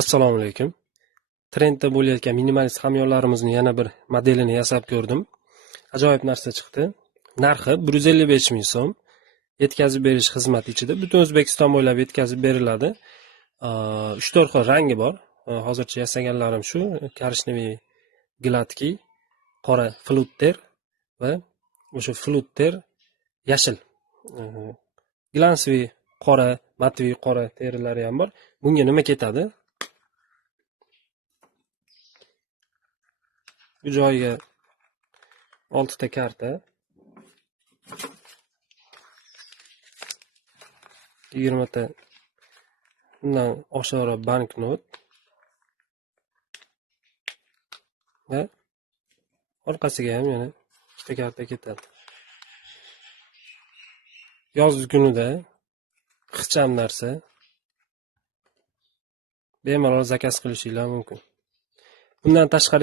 Assalomu alaykum. Trendda bo'layotgan minimalist hamyonlarimizni yana bir modelini yasab ko'rdim. Ajoyib narsa chiqdi. Narxi 155 ming so'm. Yetkazib berish xizmati ichida butun O'zbekiston bo'ylab yetkazib beriladi. 3-4 xil rangi bor. Hozircha yasaganlarim shu: korishneviy gladkiy, qora flutter va o'sha flutter yashil. Glansviy qora, matviy qora terilari ham bor. Bunga nima ketadi? Bu joyiga 6 ta karta, 20 ta undan oshiqroq banknot va orqasiga ham yana 2 ta karta ketadi. Yoz kunida ixcham narsa, bemalol zakaz qilishingiz mumkin. Bundan tashqari